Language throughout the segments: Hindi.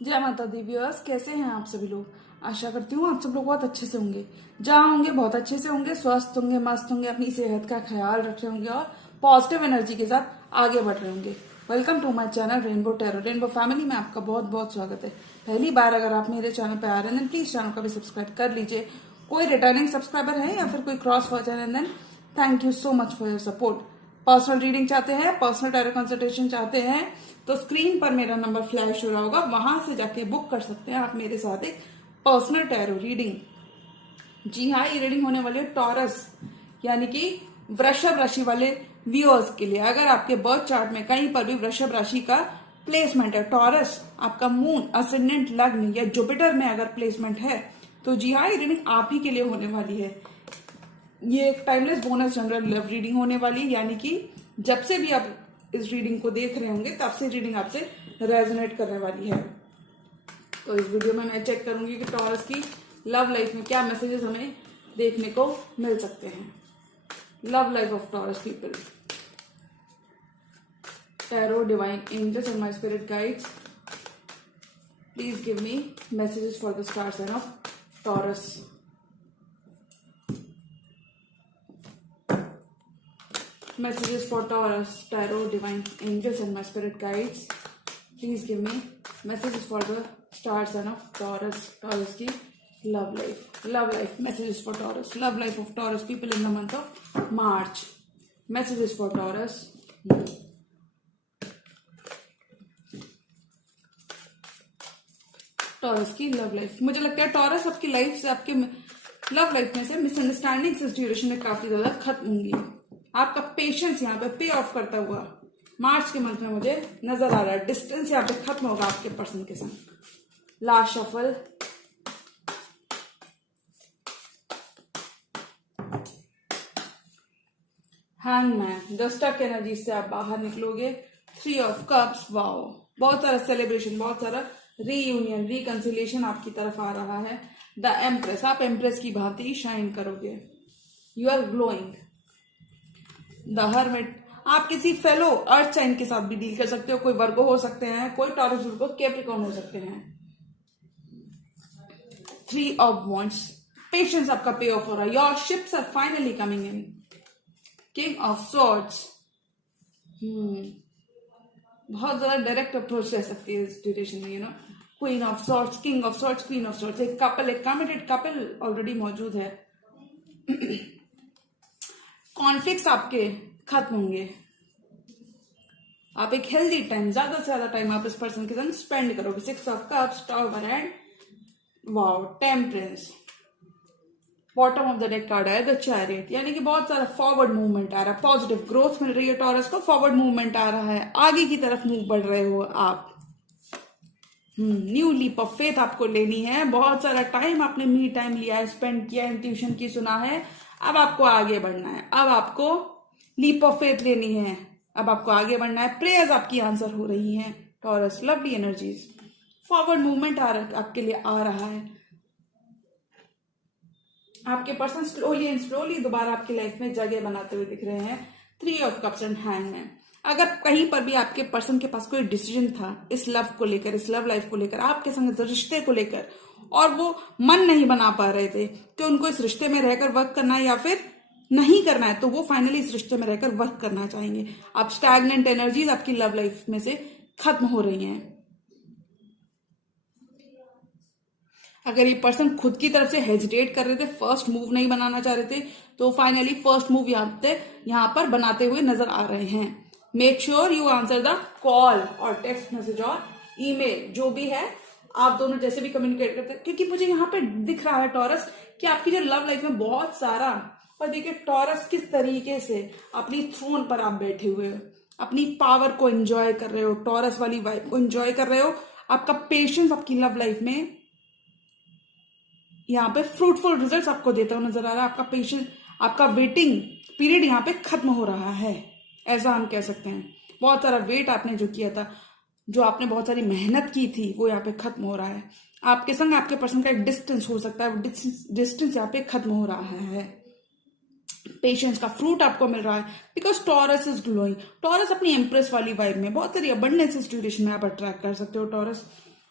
जय माता दी व्यूअर्स, कैसे हैं आप सभी लोग। आशा करती हूँ आप सब लोग बहुत अच्छे से होंगे। जहाँ होंगे बहुत अच्छे से होंगे, स्वस्थ होंगे, मस्त होंगे, अपनी सेहत का ख्याल रख रहे होंगे और पॉजिटिव एनर्जी के साथ आगे बढ़ रहे होंगे। Welcome to my channel Rainbow Tarot. Rainbow family में आपका बहुत बहुत स्वागत है। पहली बार अगर आप मेरे चैनल पर आ रहे हैं प्लीज चैनल को भी सब्सक्राइब कर लीजिए। कोई रिटर्निंग सब्सक्राइबर है या फिर कोई क्रॉस वॉचर है, then thank you so much for your support. Personal reading चाहते हैं, पर्सनल टैरो कंसल्टेशन चाहते हैं तो स्क्रीन पर मेरा नंबर फ्लैश हो रहा होगा, वहां से जाके बुक कर सकते हैं आप मेरे साथ एक पर्सनल टैरो रीडिंग। जी हाँ, ये रीडिंग होने वाली है टॉरस यानी कि वृषभ राशि वाले व्यूअर्स के लिए। अगर आपके बर्थ चार्ट में कहीं पर भी वृषभ राशि का प्लेसमेंट है, टॉरस आपका मून असेंडेंट लग्न या जुपिटर में अगर प्लेसमेंट है तो जी हाँ, ये रीडिंग आप ही के लिए होने वाली है। ये एक timeless bonus general love reading होने वाली है, यानी कि जब से भी आप इस रीडिंग को देख रहे होंगे तब से रीडिंग आपसे रेजोनेट करने वाली है। तो इस वीडियो में मैं चेक करूंगी कि टॉरस की लव लाइफ में क्या मैसेजेस हमें देखने को मिल सकते हैं। Love life of Taurus people, tarot, divine angels and my spirit guides, please give me messages for the star sign of Taurus. Messages for Taurus, Tarot, Divine Angels and my Spirit Guides. Please give me messages for the star sign of Taurus. Taurus की love life. Love life. Messages for Taurus. Love life of Taurus people in the month of March. Messages for Taurus. Taurus की love life. मुझे लगता है Taurus आपकी लाइफ से, आपके लव लाइफ में से मिसअंडरस्टैंडिंग इस ड्यूरेशन में काफी ज्यादा खत्म होंगी। आपका पेशेंस यहाँ पे पे ऑफ करता हुआ मार्च के मंथ में मुझे नजर आ रहा है। डिस्टेंस यहाँ पे खत्म होगा आपके पर्सन के संग। Last shuffle, hangman, the stock energy से आप बाहर निकलोगे। 3 ऑफ कप्स, वाओ, बहुत सारा सेलिब्रेशन, बहुत सारा रीयूनियन, रिकंसिलिएशन आपकी तरफ आ रहा है। द एम्प्रेस, आप एम्प्रेस की भांति शाइन करोगे। You are glowing. The Hermit, आप किसी फेलो अर्थ साइन के साथ भी डील कर सकते हो। कोई वर्गो हो सकते हैं, कोई टॉरस, वर्गो, कैप्रिकॉर्न हो सकते हैं। 3 ऑफ वॉन्ड्स, पेशेंस आपका पे ऑफ हो रहा है। Your ships are finally coming in. King of Swords, बहुत ज्यादा डायरेक्ट अप्रोच रह सकती है इस ड्यूरेशन में, queen of swords, king of swords, queen of swords. एक कपल, एक कमिटेड कपल ऑलरेडी मौजूद है। कॉन्फ्लिक्ट्स आपके खत्म होंगे। आप एक हेल्दी टाइम, ज्यादा से ज्यादा टाइम आप इस पर्सन के साथ स्पेंड करोगे। 6 of cups, tower and wow, temperance. Bottom of the deck card है द चैरियट, यानी कि बहुत सारा फॉरवर्ड मूवमेंट आ रहा है। पॉजिटिव ग्रोथ मिल रही है टॉरस को, फॉरवर्ड मूवमेंट आ रहा है, आगे की तरफ मूव बढ़ रहे हो आप। न्यू लीप ऑफ फेथ आपको लेनी है। बहुत सारा टाइम आपने मी टाइम लिया है, स्पेंड किया है, इंट्यूशन की सुना है। अब आपको आगे बढ़ना है, अब आपको लीप ऑफ फेथ लेनी है, अब आपको आगे बढ़ना है। प्रेयर्स आपकी आंसर हो रही हैं taurus. Lovely energies, forward movement आपके लिए आ रहा है। आपके पर्सन स्लोली एंड स्लोली दोबारा आपकी लाइफ में जगह बनाते हुए दिख रहे हैं। 3 ऑफ कप्स एंड हैंगमैन। अगर कहीं पर भी आपके पर्सन के पास कोई डिसीजन था इस लव को लेकर, इस लव लाइफ को लेकर, आपके संग रिश्ते को लेकर, और वो मन नहीं बना पा रहे थे कि उनको इस रिश्ते में रहकर वर्क करना है या फिर नहीं करना है, तो वो फाइनली इस रिश्ते में रहकर वर्क करना चाहेंगे। अब स्टैग्नेंट एनर्जीज आपकी लव लाइफ में से खत्म हो रही हैं। अगर ये पर्सन खुद की तरफ से हेजिटेट कर रहे थे, फर्स्ट मूव नहीं बनाना चाह रहे थे, तो फाइनली फर्स्ट मूव यहाँ पर बनाते हुए नजर आ रहे हैं। Make sure you answer the call और टेक्स्ट मैसेज और ईमेल, जो भी है आप दोनों जैसे भी कम्युनिकेट करते हैं, क्योंकि मुझे यहाँ पे दिख रहा है टॉरस कि आपकी जो लव लाइफ में बहुत सारा, और देखिए टॉरस किस तरीके से अपनी थ्रोन पर आप बैठे हुए हो, अपनी पावर को एंजॉय कर रहे हो, टॉरस वाली वाइब को एंजॉय कर रहे हो। आपका पेशेंस आपकी लव लाइफ में यहाँ पे फ्रूटफुल रिजल्ट्स आपको देता हुआ नजर आ रहा है। आपका पेशेंस, आपका वेटिंग पीरियड यहाँ पे खत्म हो रहा है, ऐसा हम कह सकते हैं। बहुत सारा वेट आपने जो किया था, जो आपने बहुत सारी मेहनत की थी, वो यहाँ पे खत्म हो रहा है। आपके संग आपके पर्सन का एक डिस्टेंस हो सकता है, डिस्टेंस यहाँ पे खत्म हो रहा है। पेशेंस का फ्रूट आपको मिल रहा है because taurus is glowing. Taurus अपनी एम्प्रेस वाली वाइब में बहुत सारी अबंडेंस इस ड्यूरेशन में आप अट्रैक्ट कर सकते हो टॉरस।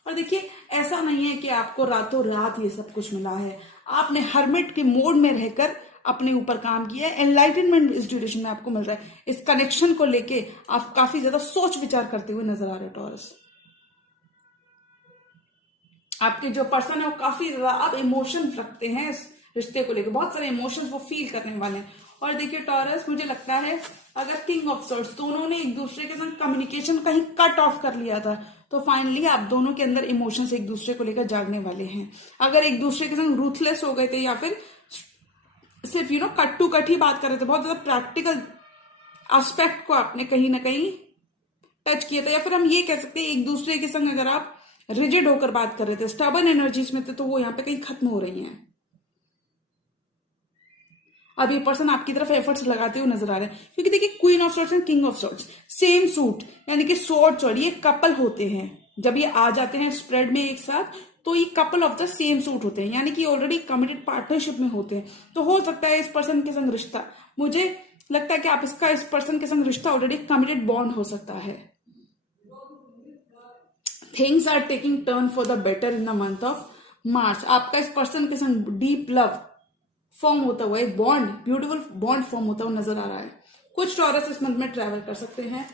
और देखिए ऐसा नहीं है कि आपको रातों रात ये सब कुछ मिला है, आपने हर्मिट के मोड में रहकर अपने ऊपर काम किया है। एनलाइटनमेंट इस ड्यूरेशन में आपको मिल रहा है। इस कनेक्शन को लेके आप काफी ज्यादा सोच विचार करते हुए नजर आ रहे हैं टॉरस। आपके जो पर्सन है वो काफी ज्यादा अब इमोशन रखते हैं इस रिश्ते को लेकर, बहुत सारे इमोशंस वो फील करने वाले हैं। और देखिए टॉरस, मुझे लगता है अगर किंग ऑफ सॉर्ड्स दोनों ने एक दूसरे के साथ कम्युनिकेशन कहीं कट ऑफ कर लिया था, तो फाइनली आप दोनों के अंदर इमोशंस एक दूसरे को लेकर जागने वाले हैं। अगर एक दूसरे के संग रूथलेस हो गए थे या फिर सिर्फ कट टू कट ही बात कर रहे थे, बहुत ज्यादा प्रैक्टिकल एस्पेक्ट को आपने कहीं ना कहीं टच किया था, या फिर हम ये कह सकते हैं एक दूसरे के संग अगर आप रिजिड होकर बात कर रहे थे, स्टबर्न एनर्जीज में थे, तो वो यहाँ पे कहीं खत्म हो रही हैं। अब ये पर्सन आपकी तरफ एफर्ट्स लगाते हुए नजर आ रहे हैं, क्योंकि देखिए queen of swords and king of swords same suit, यानी कि स्वॉर्ड सॉर्ड, ये कपल होते हैं। जब ये आ जाते हैं स्प्रेड में एक साथ, तो ये couple of the same suit होते हैं, यानी कि ऑलरेडी कमिटेड पार्टनरशिप में होते हैं। तो हो सकता है इस पर्सन के संग रिश्ता, मुझे लगता है कि आप इसका इस पर्सन के संग रिश्ता ऑलरेडी कमिटेड बॉन्ड हो सकता है। Things are taking turn for the better in the month of March. आपका इस पर्सन के संग डीप लव फॉर्म होता हुआ, एक बॉन्ड, ब्यूटीफुल बॉन्ड फॉर्म होता हुआ नजर आ रहा है। कुछ टॉरस इस मंथ में ट्रैवल कर सकते हैं।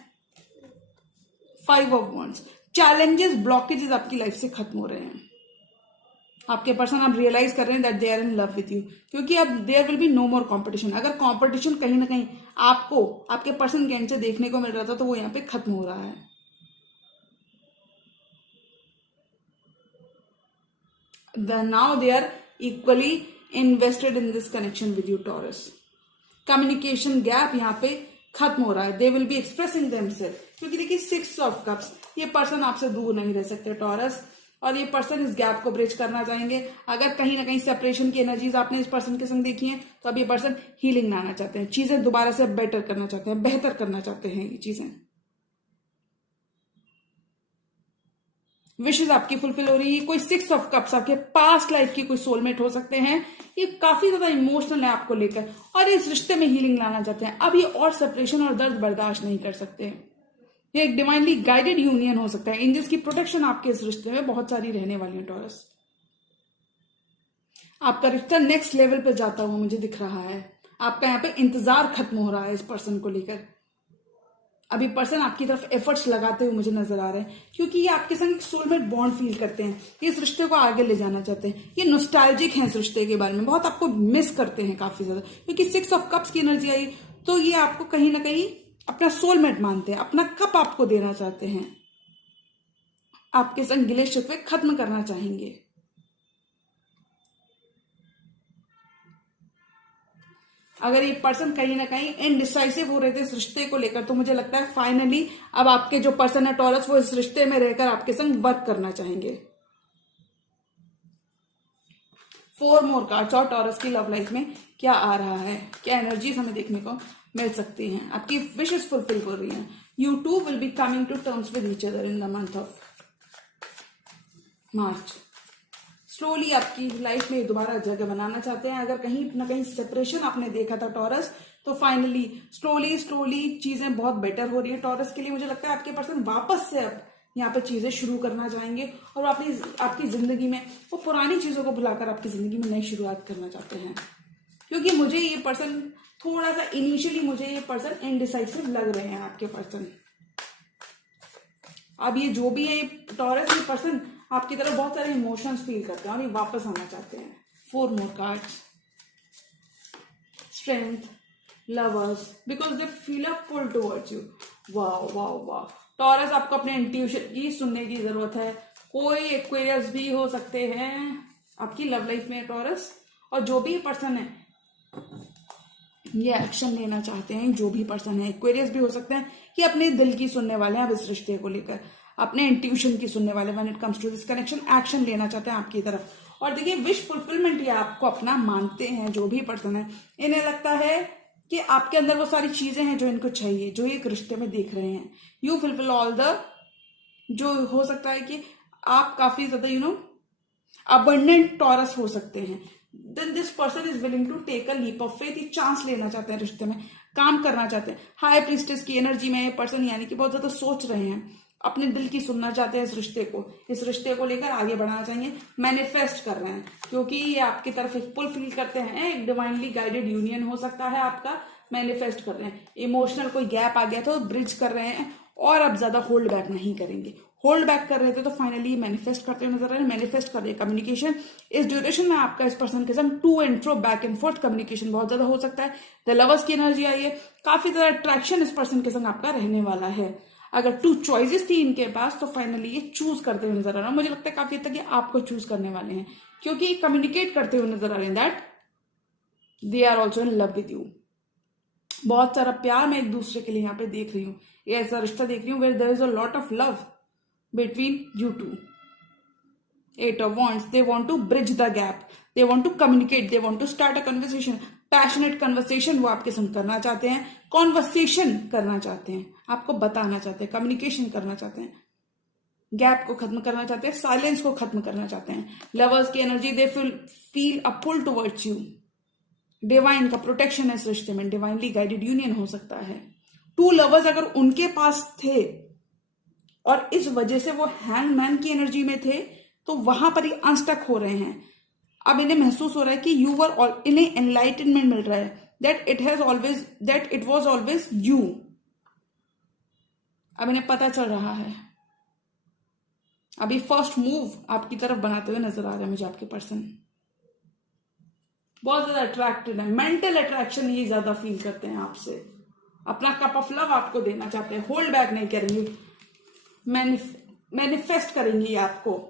5 ऑफ वॉन्ड्स, चैलेंजेस, ब्लॉकेजेस आपकी लाइफ से खत्म हो रहे हैं। आपके पर्सन अब रियलाइज कर रहे हैं that they are in love with you, क्योंकि अब there will be no more competition. अगर कॉम्पिटिशन कहीं ना कहीं आपको आपके पर्सन के एंड से देखने को मिल रहा था, तो वो यहाँ पे खत्म हो रहा है। Now they are equally invested in this connection with you Taurus. Communication gap यहाँ पे खत्म हो रहा है। They will be expressing themself, क्योंकि देखिए 6 ऑफ कप्स, ये पर्सन आपसे दूर नहीं रह सकते टॉरस, और ये पर्सन इस गैप को ब्रिज करना चाहेंगे। अगर कहीं ना कहीं सेपरेशन की एनर्जीज आपने इस पर्सन के संग देखी हैं, तो अब ये पर्सन हीलिंग लाना चाहते हैं, चीजें दोबारा से बेटर करना चाहते हैं, बेहतर करना चाहते हैं ये चीजें। विशेष आपकी फुलफिल हो रही है। कोई 6 ऑफ कप्स आपके पास्ट लाइफ की कोई सोलमेट हो सकते हैं। ये काफी ज्यादा इमोशनल है आपको लेकर, और इस रिश्ते में हीलिंग लाना चाहते हैं। अब ये और सेपरेशन और दर्द बर्दाश्त नहीं कर सकते। ये एक डिवाइनली गाइडेड यूनियन हो सकता है। एंजल्स की प्रोटेक्शन आपके इस रिश्ते में बहुत सारी रहने वाली है टॉरस। आपका रिश्ता नेक्स्ट लेवल पे जाता हुआ मुझे दिख रहा है। आपका यहाँ पे इंतजार खत्म हो रहा है इस पर्सन को लेकर। अभी पर्सन आपकी तरफ एफर्ट्स लगाते हुए मुझे नजर आ रहे हैं, क्योंकि ये आपके संग एक सोलमेट बॉन्ड फील करते हैं। ये इस रिश्ते को आगे ले जाना चाहते हैं। ये नॉस्टैल्जिक हैं इस रिश्ते के बारे में, बहुत आपको मिस करते हैं काफी ज्यादा, क्योंकि 6 ऑफ कप्स की एनर्जी आई, तो ये आपको कहीं ना कहीं अपना सोलमेट मानते हैं, अपना कप आपको देना चाहते हैं, आपके संग गिले शिकवे खत्म करना चाहेंगे। अगर ये पर्सन कहीं ना कहीं इनडिसाइसिव हो रहे थे इस रिश्ते को लेकर, तो मुझे लगता है फाइनली अब आपके जो पर्सन है टॉरस, वो इस रिश्ते में रहकर आपके संग वर्क करना चाहेंगे। 4 मोर कार्ड्स, और टॉरस की लव लाइफ में क्या आ रहा है, क्या एनर्जीज हमें देखने को मिल सकती हैं। आपकी विशेष फुलफिल हो रही हैं। You too will be coming to terms with each other in the month of March. Slowly आपकी लाइफ में दोबारा जगह बनाना चाहते हैं। अगर कहीं ना कहीं सेपरेशन आपने देखा था टॉरस, तो फाइनली स्लोली चीजें बहुत बेटर हो रही है टॉरस के लिए। मुझे लगता है आपके पर्सन वापस से अब यहाँ पे चीजें शुरू करना चाहेंगे, और आपकी जिंदगी में वो पुरानी चीजों को भुलाकर आपकी जिंदगी में नई शुरुआत करना चाहते हैं। क्योंकि मुझे ये पर्सन थोड़ा सा इनिशियली मुझे ये पर्सन इनडिसाइसिव लग रहे हैं आपके पर्सन। अब ये जो भी है ये टॉरस, ये पर्सन आपकी तरफ बहुत सारे इमोशंस फील करते हैं और ये वापस आना चाहते हैं। 4 more cards, Strength, Lovers, because they feel a pull towards you. Wow wow wow. Taurus, आपको अपने इंट्यूशन की सुनने की जरूरत है। कोई एक्वेरियस भी हो सकते हैं आपकी लव लाइफ में टॉरस, और जो भी पर्सन है ये एक्शन लेना चाहते हैं। जो भी पर्सन है, एक्वेरियस भी हो सकते हैं, ये अपने दिल की सुनने वाले हैं अब इस रिश्ते को लेकर, अपने इंट्यूशन की सुनने वाले। When it comes to this connection, action लेना चाहते हैं आपकी तरफ। और देखिए विश फुलफिलमेंट ये आपको अपना मानते हैं। जो भी पर्सन है, इन्हें लगता है कि आपके अंदर वो सारी चीजें हैं जो इनको चाहिए, जो एक रिश्ते में देख रहे हैं। यू फुलफिल ऑल द, जो हो सकता है कि आप काफी ज्यादा अबंडेंट टॉरस हो सकते हैं। Then this person is willing to take a leap of faith. ये चांस लेना चाहते हैं रिश्ते में, काम करना चाहते हैं। हाई प्रीस्टेस की एनर्जी में ये पर्सन यानी कि बहुत ज्यादा सोच रहे हैं, अपने दिल की सुनना चाहते हैं इस रिश्ते को लेकर आगे बढ़ाना चाहिए, मैनिफेस्ट कर रहे हैं, क्योंकि ये आपकी तरफ एक पुल फील करते हैं, एक डिवाइनली गाइडेड यूनियन हो सकता है आपका, मैनिफेस्ट कर रहे हैं। इमोशनल कोई गैप आ गया तो ब्रिज कर रहे हैं और अब ज्यादा होल्ड बैक नहीं करेंगे। होल्ड बैक कर रहे थे तो फाइनली मैनिफेस्ट करते हुए नजर आ रहे हैं, मैनिफेस्ट कर रहे हैं। कम्युनिकेशन इस ड्यूरेशन में आपका इस पर्सन के साथ to and fro back and forth communication बहुत ज्यादा हो सकता है। द लवर्स की एनर्जी आई है, काफी ज्यादा अट्रैक्शन इस पर्सन के संग आपका रहने वाला है। अगर 2 चॉइसेस थी इनके पास तो फाइनली ये चूज करते हुए नजर आ रहा है। मुझे लगता है काफी हद तक ये आपको चूज करने वाले हैं, क्योंकि कम्युनिकेट करते हुए नजर आ रहे हैं that they are also in love with you. बहुत सारा प्यार मैं एक दूसरे के लिए यहाँ पे देख रही हूँ, ये ऐसा रिश्ता देख रही हूँ where there is a lot of love between you two. 8 of Wands, they want to bridge the gap, they want to communicate, they want to start a conversation, passionate conversation वो आपके संग करना चाहते हैं, कॉन्वर्सेशन करना चाहते हैं, आपको बताना चाहते हैं, कम्युनिकेशन करना चाहते हैं, गैप को खत्म करना चाहते हैं, साइलेंस को खत्म करना चाहते हैं। लवर्स की energy, they feel a pull towards you. Divine का प्रोटेक्शन है इस रिश्ते में, डिवाइनली गाइडेड यूनियन हो सकता है। 2 लवर्स अगर उनके पास थे और इस वजह से वो हैंगमैन की एनर्जी में थे तो वहां पर ही अनस्टक हो रहे हैं। अब इन्हें महसूस हो रहा है कि यू वर, इन्हें एनलाइटनमेंट मिल रहा है that it was always you. अब इन्हें पता चल रहा है। अभी फर्स्ट मूव आपकी तरफ बनाते हुए नजर आ रहा है मुझे आपके पर्सन। बहुत ज्यादा अट्रैक्टेड है, मेंटल अट्रैक्शन ये ज्यादा फील करते हैं आपसे, अपना कप ऑफ लव आपको देना चाहते हैं, होल्ड बैक नहीं करेंगे, मैनिफेस्ट करेंगे ये आपको।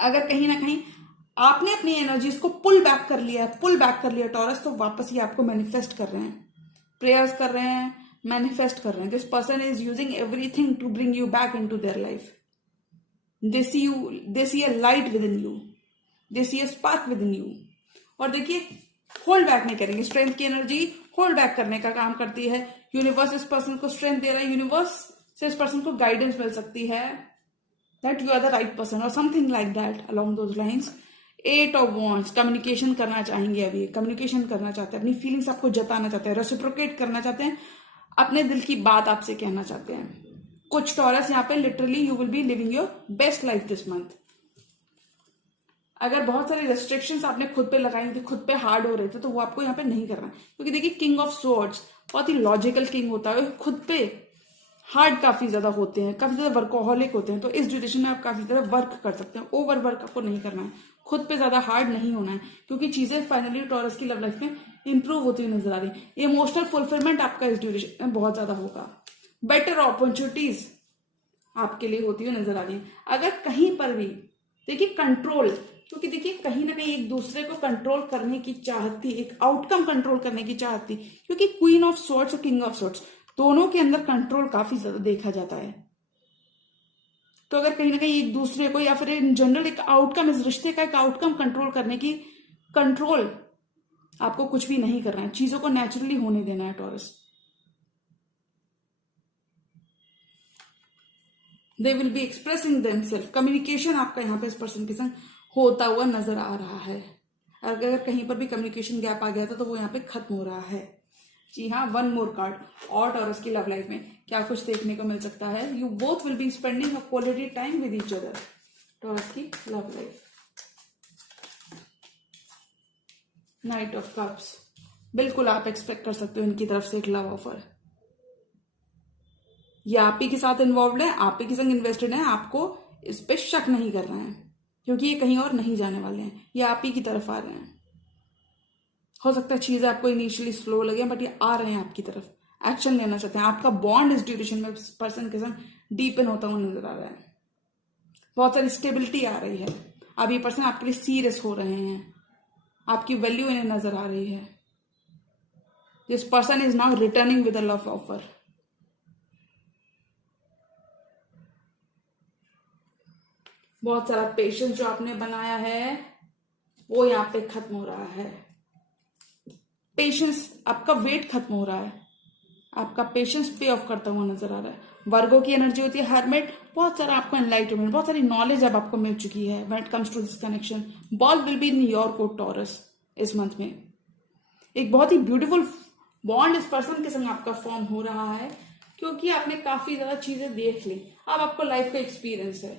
अगर कहीं ना कहीं आपने अपनी एनर्जीज को पुल बैक कर लिया टॉरस, तो वापस ये आपको मैनिफेस्ट कर रहे हैं, प्रेयर्स कर रहे हैं, मैनिफेस्ट कर रहे हैं। This person is using everything to bring you back into their life. They see a light within you, they see a spark within you. और देखिए होल्ड बैक नहीं करेंगे, स्ट्रेंथ की एनर्जी होल्ड बैक करने का काम करती है। यूनिवर्स इस पर्सन को स्ट्रेंथ दे रहा है, यूनिवर्स से इस पर्सन को गाइडेंस मिल सकती है that you are the right person or something like that along those lines। 8 of Wands, communication करना चाहेंगे, अभी कम्युनिकेशन करना चाहते हैं, अपनी फीलिंग्स आपको जताना चाहते हैं, रेसिप्रोकेट करना चाहते हैं, अपने दिल की बात आपसे कहना चाहते हैं। कुछ टॉरस यहाँ पे literally you will B living your best life this month. अगर बहुत सारे रेस्ट्रिक्शंस आपने खुद पे लगाई थी, खुद पे हार्ड हो रहे थे, तो वो आपको यहाँ पे नहीं करना है, क्योंकि देखिए किंग ऑफ स्वॉर्ड्स बहुत ही लॉजिकल किंग होता है, खुद पे हार्ड काफी ज्यादा होते हैं, काफी ज्यादा वर्कोहॉलिक होते हैं। तो इस ड्यूरेशन में आप काफी ज्यादा वर्क कर सकते हैं, ओवर वर्क आपको नहीं करना है, खुद पे ज्यादा हार्ड नहीं होना है, क्योंकि चीजें फाइनली टॉरस की लव लाइफ में इंप्रूव होती हुई नजर आ रही है। इमोशनल फुलफिलमेंट आपका इस ड्यूरेशन में बहुत ज्यादा होगा, बेटर अपॉर्चुनिटीज आपके लिए होती हुई नजर आ रही है। अगर कहीं पर भी देखिए कंट्रोल, क्योंकि देखिए कहीं ना कहीं एक दूसरे को कंट्रोल करने की चाहत थी, एक आउटकम कंट्रोल करने की चाहत थी, क्योंकि क्वीन ऑफ स्वॉर्ड्स और किंग ऑफ स्वॉर्ड्स दोनों के अंदर कंट्रोल काफी ज्यादा देखा जाता है। तो अगर कहीं ना कहीं एक दूसरे को या फिर इन जनरल एक आउटकम, इस रिश्ते का एक आउटकम कंट्रोल करने की, कंट्रोल आपको कुछ भी नहीं करना है, चीजों को नेचुरली होने देना है Taurus. They will be expressing themself, communication आपका यहाँ पे इस पर्सन के संग होता हुआ नजर आ रहा है। अगर कहीं पर भी कम्युनिकेशन गैप आ गया था तो वो यहाँ पे खत्म हो रहा है। जी हाँ, 1 मोर कार्ड और टॉरस की लव लाइफ में क्या कुछ देखने को मिल सकता है। You both will be spending a quality time with each other. Taurus की love life, knight of cups, बिल्कुल आप एक्सपेक्ट कर सकते हो इनकी तरफ से एक लव ऑफर। ये आप ही के साथ इन्वॉल्व है, आप ही के संग इन्वेस्टेड है, आपको इस पे शक नहीं करना है, क्योंकि ये कहीं और नहीं जाने वाले हैं, ये आप ही की तरफ आ रहे हैं। हो सकता है चीजें आपको इनिशियली स्लो लगे, बट ये आ रहे हैं आपकी तरफ, एक्शन लेना चाहते हैं। आपका बॉन्ड इस ड्यूरेशन में पर्सन के साथ डीपन होता हुआ नजर आ रहा है, बहुत सारी स्टेबिलिटी आ रही है। अब ये पर्सन आपके लिए सीरियस हो रहे हैं, आपकी वैल्यू इन्हें नजर आ रही है। This person is now returning with a love offer. बहुत सारा पेशेंस जो आपने बनाया है वो यहाँ पे खत्म हो रहा है। पेशेंस, आपका वेट खत्म हो रहा है, आपका पेशेंस पे ऑफ करता हुआ नजर आ रहा है। वर्गो की एनर्जी होती है हर्मिट, बहुत सारा आपको एनलाइटमेंट, बहुत सारी नॉलेज अब आपको मिल चुकी है when it comes to this connection. Ball will be in your court Taurus इस मंथ में। एक बहुत ही ब्यूटीफुल बॉन्ड इस पर्सन के संग आपका फॉर्म हो रहा है। क्योंकि आपने काफी ज्यादा चीजें देख ली। अब आपको लाइफ का एक्सपीरियंस है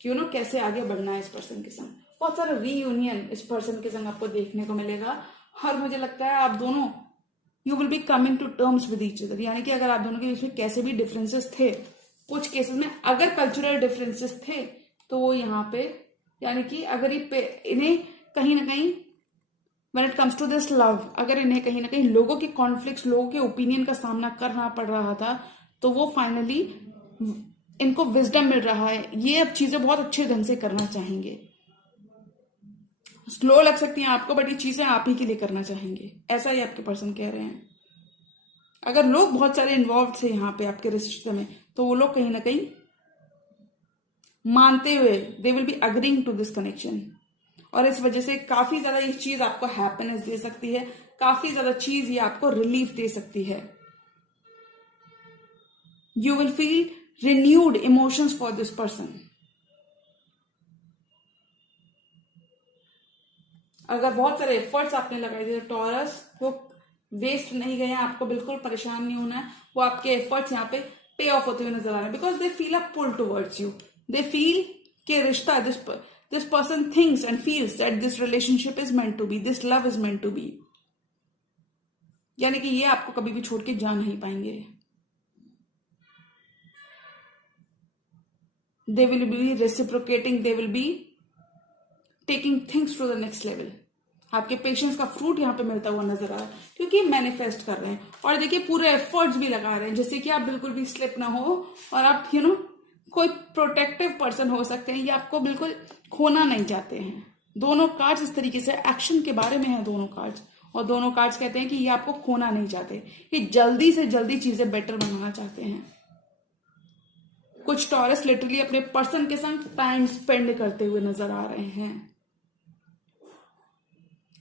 कि कैसे आगे बढ़ना है इस पर्सन के संग। बहुत सारा रीयूनियन इस पर्सन के संग आपको देखने को मिलेगा, और मुझे लगता है आप दोनों you will be coming to terms with each other. यानी कि अगर आप दोनों के बीच में कैसे भी डिफरेंसेस थे, कुछ केसेस में अगर कल्चरल डिफरेंसेस थे, तो वो यहाँ पे यानी कि अगर इन्हें कहीं ना कहीं when it comes to this love, अगर इन्हें कहीं ना कहीं लोगों के कॉन्फ्लिक्ट्स, लोगों के ओपिनियन का सामना करना पड़ रहा था, तो वो फाइनली इनको विजडम मिल रहा है। ये अब चीजें बहुत अच्छे ढंग से करना चाहेंगे। स्लो लग सकती हैं आपको, बट ये चीजें आप ही के लिए करना चाहेंगे, ऐसा ही आपके पर्सन कह रहे हैं। अगर लोग बहुत सारे इन्वॉल्व थे यहाँ पे आपके रिश्ते में, तो वो लोग कहीं ना कहीं मानते हुए they will be agreeing to this connection, और इस वजह से काफी ज्यादा ये चीज आपको हैप्पीनेस दे सकती है, काफी ज्यादा चीज ये आपको रिलीफ दे सकती है। You will feel renewed emotions for this person. अगर बहुत सारे एफर्ट्स आपने लगाए थे टॉरस, वो वेस्ट नहीं गए हैं, आपको बिल्कुल परेशान नहीं होना है। वो आपके एफर्ट्स यहाँ पे पे ऑफ होते हुए नजर आ रहे हैं, because they feel a pull towards you. They feel के रिश्ता, this person thinks and feels that this relationship is meant to be, this love is meant to be. यानी कि ये आपको कभी भी छोड़ के जा नहीं पाएंगे। They will be reciprocating, they will be taking things to the next level. आपके पेशेंस का फ्रूट यहाँ पे मिलता हुआ नजर आ रहा है, क्योंकि मैनिफेस्ट कर रहे हैं। और देखिए पूरे एफर्ट्स भी लगा रहे हैं, जैसे कि आप बिल्कुल भी स्लिप ना हो, और आप कोई प्रोटेक्टिव पर्सन हो सकते हैं, ये आपको बिल्कुल खोना नहीं चाहते हैं। दोनों कार्ड्स इस तरीके से एक्शन के बारे में है, दोनों कार्ड्स, और दोनों कार्ड्स कहते हैं कि ये आपको खोना नहीं चाहते, ये जल्दी से जल्दी चीजें बेटर बनाना चाहते हैं। कुछ टॉरस लिटरली अपने पर्सन के संग टाइम स्पेंड करते हुए नजर आ रहे हैं।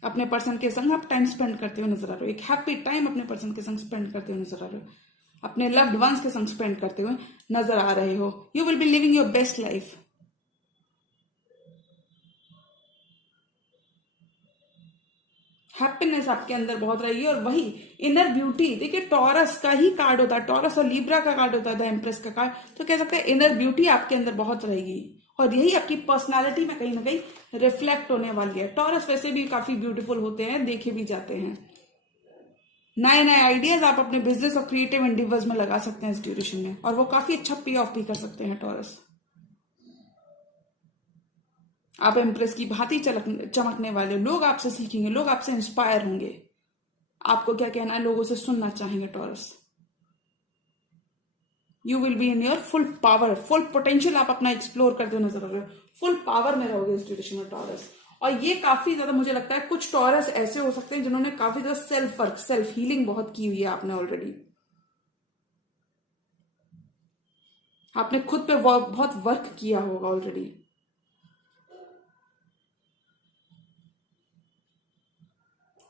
अपने पर्सन के संग आप टाइम स्पेंड करते हुए नजर आ रहे हो, एक हैप्पी टाइम अपने पर्सन के संग स्पेंड करते हुए नजर आ रहे हो, अपने लव्ड वंस के संग स्पेंड करते हुए नजर आ रहे हो। You will B living your best life. Happiness आपके अंदर बहुत रहेगी, और वही इनर ब्यूटी। देखिए टॉरस का ही कार्ड होता है, टॉरस और लीब्रा का कार्ड होता है, द एम्प्रेस का कार्ड, तो कह सकते हैं इनर ब्यूटी आपके अंदर बहुत रहेगी, और यही आपकी पर्सनालिटी में कहीं ना कहीं रिफ्लेक्ट होने वाली है। टॉरस वैसे भी काफी ब्यूटीफुल होते हैं, देखे भी जाते हैं। नए नए आइडियाज आप अपने बिजनेस और क्रिएटिव एंडिवर्स में लगा सकते हैं इस ड्यूरेशन में, और वो काफी अच्छा पे ऑफ भी कर सकते हैं टॉरस। आप एम्प्रेस की भांति चमकने वाले, लोग आपसे सीखेंगे, लोग आपसे इंस्पायर होंगे। आपको क्या कहना है लोगों से सुनना चाहेंगे taurus. You will be in your full power, full potential आप अपना एक्सप्लोर करते हुए नजर आ रहे हो, फुल पावर में रहोगे इस ड्यूरेशन में टॉरस। और ये काफी ज्यादा मुझे लगता है कुछ टॉरस ऐसे हो सकते हैं जिन्होंने काफी ज्यादा सेल्फ वर्क, सेल्फ हीलिंग बहुत की हुई है आपने ऑलरेडी। आपने खुद पे बहुत वर्क किया होगा ऑलरेडी।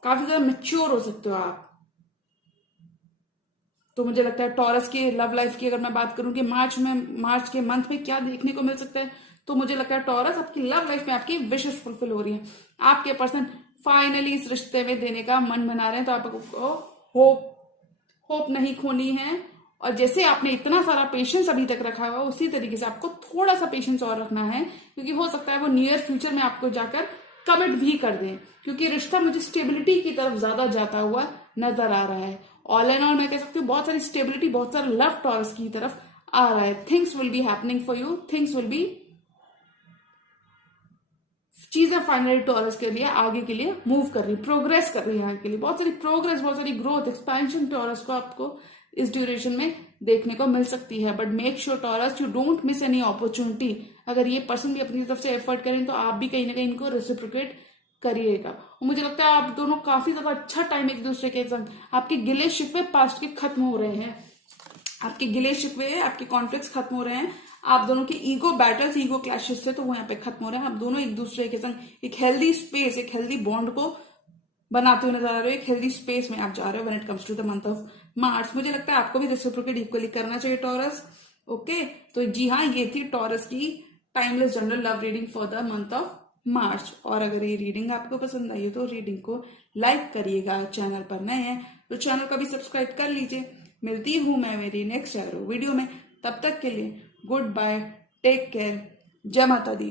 काफी ज्यादा मैच्योर हो सकते हो आप। तो मुझे लगता है टॉरस की लव लाइफ की अगर मैं बात करूं कि मार्च के मंथ में क्या देखने को मिल सकता है, तो मुझे लगता है टॉरस आपकी लव लाइफ में आपकी विशेष फुलफिल हो रही है। आपके पर्सन फाइनली इस रिश्ते में देने का मन बना रहे हैं, तो आपको होप नहीं खोनी है। और जैसे आपने इतना सारा पेशेंस अभी तक रखा हुआ, उसी तरीके से आपको थोड़ा सा पेशेंस और रखना है, क्योंकि हो सकता है वो नियर फ्यूचर में आपको जाकर कमिट भी कर दें, क्योंकि रिश्ता मुझे स्टेबिलिटी की तरफ ज्यादा जाता हुआ नजर आ रहा है। ऑल एंड ऑल मैं कह सकती हूँ बहुत सारी स्टेबिलिटी, बहुत सारा लव टॉरस की तरफ आ रहा है। Things will be happening for you, things will be, चीजें फाइनली टॉरस के लिए आगे के लिए मूव कर रही, प्रोग्रेस कर रही है आगे के लिए। बहुत सारी प्रोग्रेस, बहुत सारी ग्रोथ, एक्सपेंशन टॉरस को आपको इस ड्यूरेशन में देखने को मिल सकती है। But make sure taurus you don't miss any opportunity. अगर ये पर्सन भी अपनी तरफ से एफर्ट करें, तो आप भी कहीं ना कहीं इनको रेसिप्रोकेट करिएगा। और मुझे लगता है आप दोनों काफी ज्यादा अच्छा टाइम एक दूसरे के संग, आपके गिले शिकवे पास्ट के खत्म हो रहे हैं, आपके गिले शिकवे, आपके कॉन्फ्लिक्ट्स खत्म हो रहे हैं। आप दोनों के ईगो बैटल्स, ईगो क्लैशेस थे, तो वो यहाँ पे खत्म हो रहे हैं। आप दोनों एक दूसरे के संग एक हेल्दी स्पेस, एक हेल्दी बॉन्ड को बनाते हुए नजर आ रहे हो, एक हेल्दी स्पेस में आप जा रहे हो when it comes to the month of March. मुझे लगता है आपको भी रेसिप्रोकेट इक्वली करना चाहिए टॉरस। ओके, तो जी हाँ, ये थी टॉरस की timeless general love reading for the month of मार्च। और अगर ये रीडिंग आपको पसंद आई हो तो रीडिंग को लाइक करिएगा। चैनल पर नए हैं तो चैनल को भी सब्सक्राइब कर लीजिए। मिलती हूँ मैं मेरी नेक्स्ट वीडियो में। तब तक के लिए गुड बाय, टेक केयर, जय माता दी।